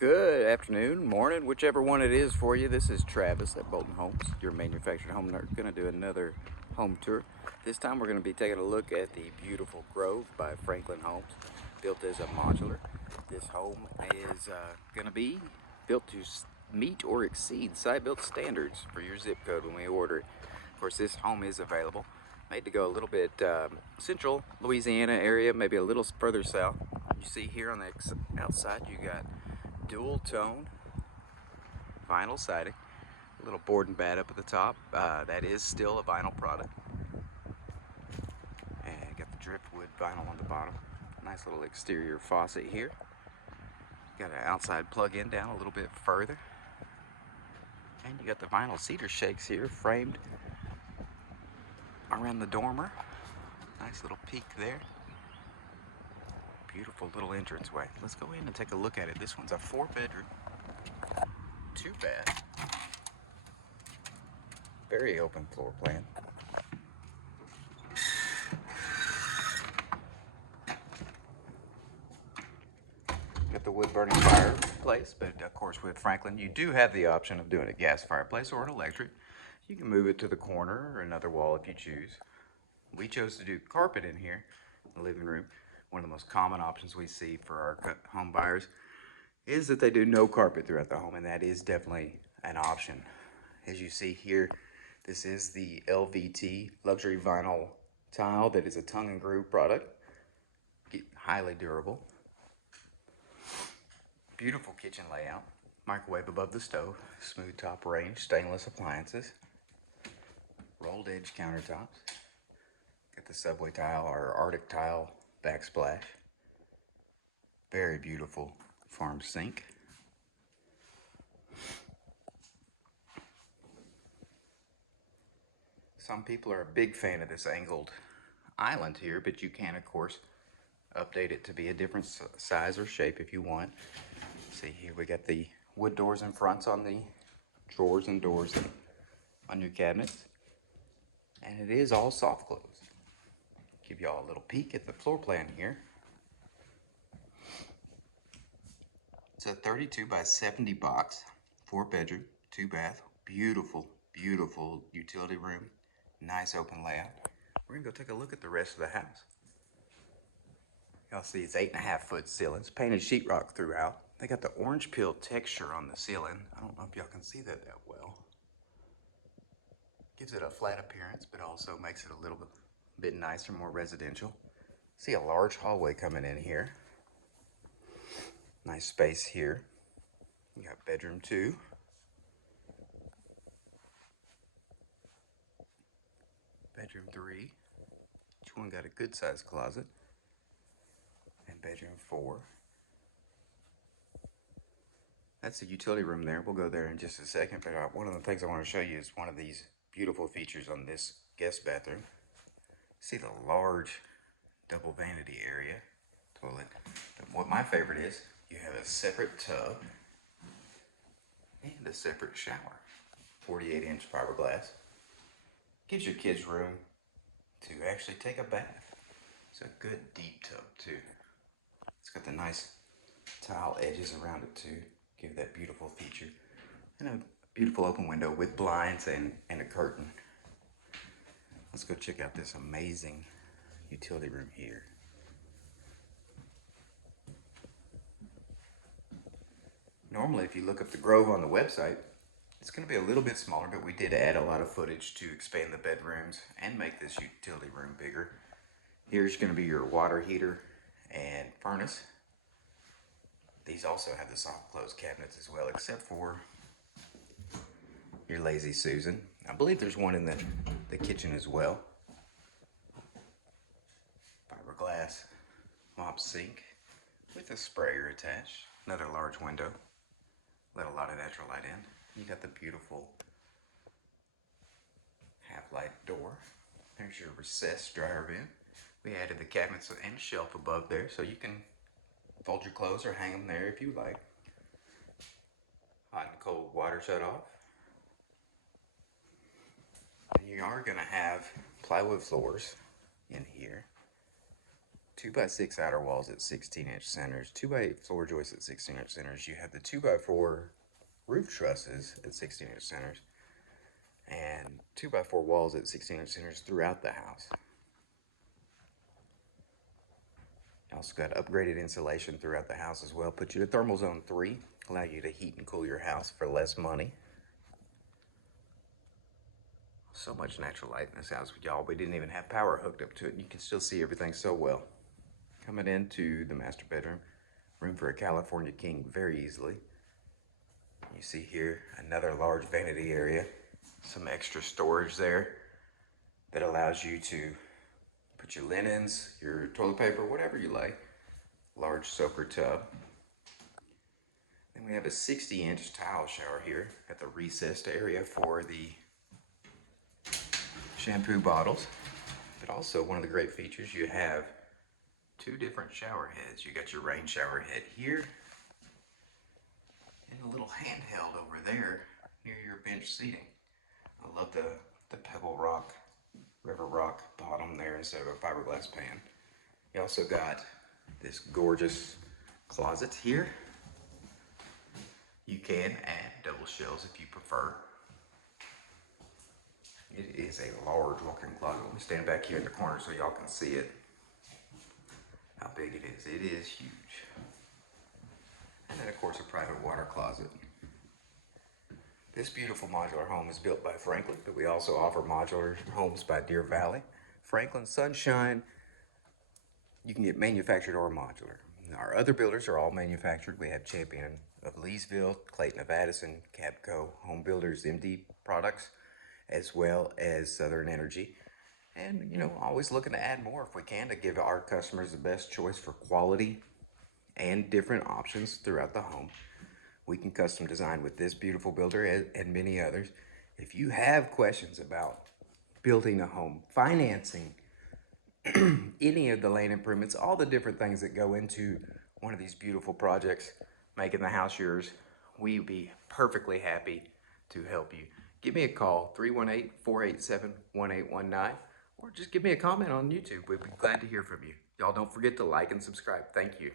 Good afternoon, morning, whichever one it is for you. This is Travis at Bolton Homes, your manufactured home nerd. Going to do another home tour. This time we're going to be taking a look at the beautiful Grove by Franklin Homes, built as a modular. This home is going to be built to meet or exceed site-built standards for your zip code when we order it. Of course, this home is available, made to go a little bit central Louisiana area, maybe a little further south. You see here on the outside you got dual tone vinyl siding, a little board and bat up at the top. That is still a vinyl product. And got the driftwood vinyl on the bottom. Nice little exterior faucet here. Got an outside plug-in down a little bit further. And you got the vinyl cedar shakes here framed around the dormer. Nice little peak there. Beautiful little entranceway. Let's go in and take a look at it. This one's a 4-bedroom, 2-bath. Very open floor plan. Got the wood burning fireplace, but of course with Franklin you do have the option of doing a gas fireplace or an electric. You can move it to the corner or another wall if you choose. We chose to do carpet in here in the living room. One of the most common options we see for our home buyers is that they do no carpet throughout the home, and that is definitely an option. As you see here, this is the LVT luxury vinyl tile that is a tongue and groove product. Highly durable. Beautiful kitchen layout. Microwave above the stove. Smooth top range stainless appliances. Rolled edge countertops. Got the subway tile or Arctic tile backsplash. Very beautiful farm sink. Some people are a big fan of this angled island here, but you can, of course, update it to be a different size or shape if you want. See here, we got the wood doors and fronts on the drawers and doors on your cabinets. And it is all soft close. Give y'all a little peek at the floor plan here. It's a 32 by 70 box, 4-bedroom, 2-bath, beautiful, beautiful utility room, nice open layout. We're gonna go take a look at the rest of the house. Y'all see it's 8.5-foot ceilings, painted sheetrock throughout. They got the orange peel texture on the ceiling. I don't know if y'all can see that well. Gives it a flat appearance, but also makes it a little bit nicer, more residential. See a large hallway coming in here. Nice space here. You got bedroom 2. Bedroom 3. Each one got a good sized closet. And bedroom 4. That's the utility room there. We'll go there in just a second, but one of the things I want to show you is one of these beautiful features on this guest bathroom. See the large double vanity area toilet. But what my favorite is, you have a separate tub and a separate shower. 48-inch fiberglass. Gives your kids room to actually take a bath. It's a good deep tub too. It's got the nice tile edges around it too. Give that beautiful feature. And a beautiful open window with blinds and a curtain. Let's go check out this amazing utility room here. Normally, if you look up the Grove on the website, it's going to be a little bit smaller, but we did add a lot of footage to expand the bedrooms and make this utility room bigger. Here's going to be your water heater and furnace. These also have the soft close cabinets as well, except for your Lazy Susan. I believe there's one in the kitchen as well. Fiberglass mop sink with a sprayer attached. Another large window. Let a lot of natural light in. You got the beautiful half-light door. There's your recessed dryer vent. We added the cabinets and shelf above there, so you can fold your clothes or hang them there if you like. Hot and cold water shut off. And you are going to have plywood floors in here. 2x6 outer walls at 16-inch centers, 2x8 floor joists at 16-inch centers. You have the 2x4 roof trusses at 16-inch centers, and 2x4 walls at 16-inch centers throughout the house. You also got upgraded insulation throughout the house as well. Put you to thermal zone 3, allow you to heat and cool your house for less money. So much natural light in this house, y'all. We didn't even have power hooked up to it, and you can still see everything so well. Coming into the master bedroom, room for a California king very easily. You see here another large vanity area, some extra storage there that allows you to put your linens, your toilet paper, whatever you like. Large soaker tub. Then we have a 60-inch tile shower here at the recessed area for the shampoo bottles. But also one of the great features, you have two different shower heads. You got your rain shower head here and a little handheld over there near your bench seating. I love the pebble rock, river rock bottom there instead of a fiberglass pan. You also got this gorgeous closet here. You can add double shelves if you prefer. It is a large walk-in closet. Let me stand back here in the corner so y'all can see it. How big it is. It is huge. And then of course a private water closet. This beautiful modular home is built by Franklin, but we also offer modular homes by Deer Valley. Franklin, Sunshine, you can get manufactured or modular. Our other builders are all manufactured. We have Champion of Leesville, Clayton of Addison, Cabco, Home Builders, MD Products, as well as Southern Energy. And, you know, always looking to add more if we can to give our customers the best choice for quality and different options throughout the home. We can custom design with this beautiful builder and many others. If you have questions about building a home, financing, any of the land improvements, all the different things that go into one of these beautiful projects, making the house yours, we'd be perfectly happy to help you. Give me a call, 318-487-1819, or just give me a comment on YouTube. We'd be glad to hear from you. Y'all don't forget to like and subscribe. Thank you.